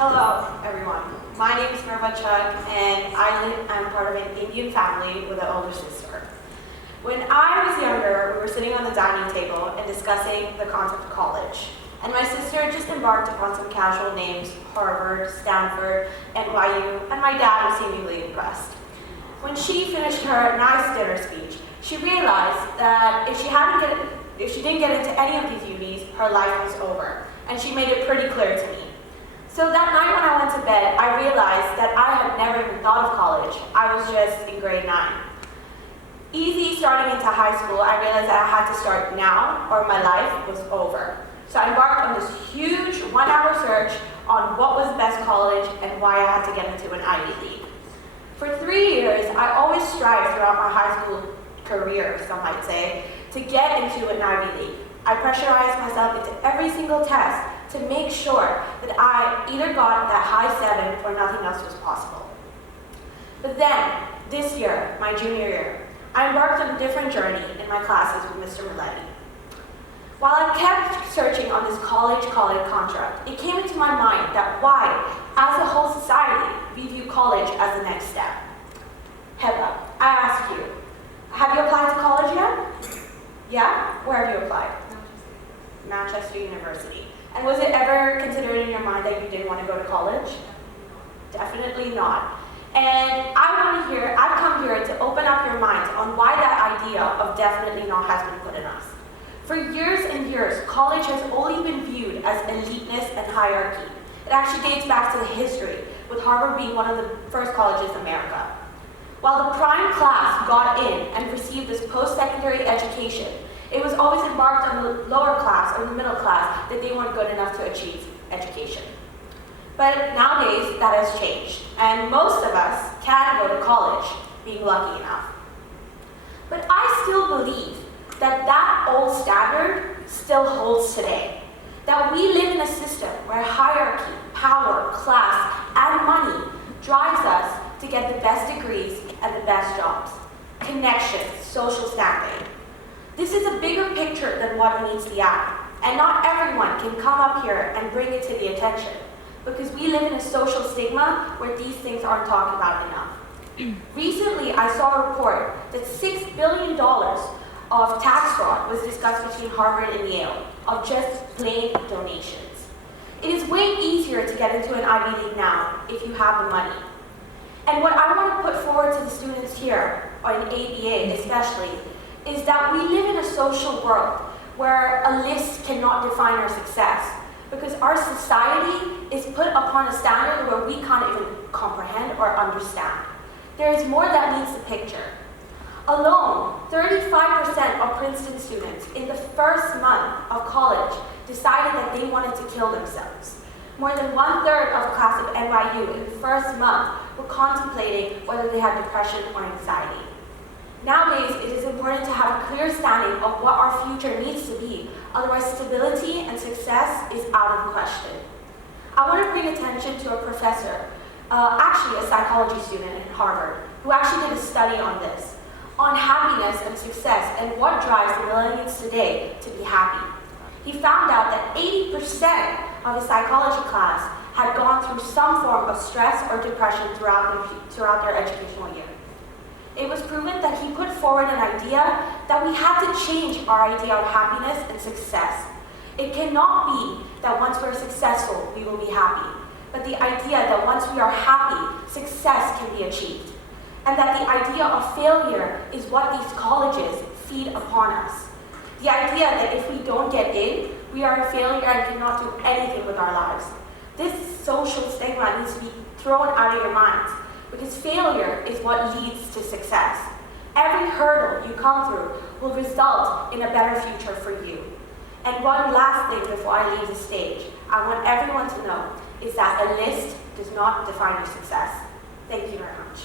Hello, everyone. My name is Mirvat Chug, and I'm part of an Indian family with an older sister. When I was younger, we were sitting on the dining table and discussing the concept of college. And my sister just embarked upon some casual names: Harvard, Stanford, NYU, and my dad was seemingly impressed. When she finished her nice dinner speech, she realized that if she didn't get into any of these unis, her life was over. And she made it pretty clear to me. So that night when I went to bed, I realized that I had never even thought of college. I was just in grade 9. Easy starting into high school, I realized that I had to start now or my life was over. So I embarked on this huge 1-hour search on what was the best college and why I had to get into an Ivy League. For 3 years, I always strived throughout my high school career, some might say, to get into an Ivy League. I pressurized myself into every single test to make sure that I either got that high 7 or nothing else was possible. But then, this year, my junior year, I embarked on a different journey in my classes with Mr. Milletti. While I kept searching on this college contract, it came into my mind that why, as a whole society, we view college as the next step. Heba, I ask you, have you applied to college yet? Yeah? Where have you applied? Manchester University. And was it ever considered in your mind that you didn't want to go to college? Definitely not. And I've come here to open up your minds on why that idea of definitely not has been put in us. For years and years, college has only been viewed as eliteness and hierarchy. It actually dates back to the history, with Harvard being one of the first colleges in America. While the prime class got in and received this post-secondary education, it was always embarked on the lower class or the middle class that they weren't good enough to achieve education. But nowadays, that has changed, and most of us can go to college, being lucky enough. But I still believe that that old standard still holds today. That we live in a system where hierarchy, power, class, and money drives us to get the best degrees and the best jobs, connections, social standing. This is a bigger picture than what meets the eye, and not everyone can come up here and bring it to the attention, because we live in a social stigma where these things aren't talked about enough. Recently, I saw a report that $6 billion of tax fraud was discussed between Harvard and Yale, of just plain donations. It is way easier to get into an Ivy League now if you have the money. And what I want to put forward to the students here, or in ABA especially, is that we live in a social world where a list cannot define our success, because our society is put upon a standard where we can't even comprehend or understand. There is more that needs the picture. Alone, 35% of Princeton students in the first month of college decided that they wanted to kill themselves. More than 1/3 of the class of NYU in the first month were contemplating whether they had depression or anxiety. Nowadays, it is important to have a clear standing of what our future needs to be, otherwise stability and success is out of the question. I want to bring attention to a professor, actually a psychology student at Harvard, who actually did a study on this, on happiness and success and what drives the millennials today to be happy. He found out that 80% of his psychology class had gone through some form of stress or depression throughout their educational year. It was proven that he put forward an idea that we had to change our idea of happiness and success. It cannot be that once we're successful, we will be happy, but the idea that once we are happy, success can be achieved. And that the idea of failure is what these colleges feed upon us. The idea that if we don't get in, we are a failure and cannot do anything with our lives. This social stigma needs to be thrown out of your minds, because failure is what leads to success. Every hurdle you come through will result in a better future for you. And one last thing before I leave the stage, I want everyone to know is that a list does not define your success. Thank you very much.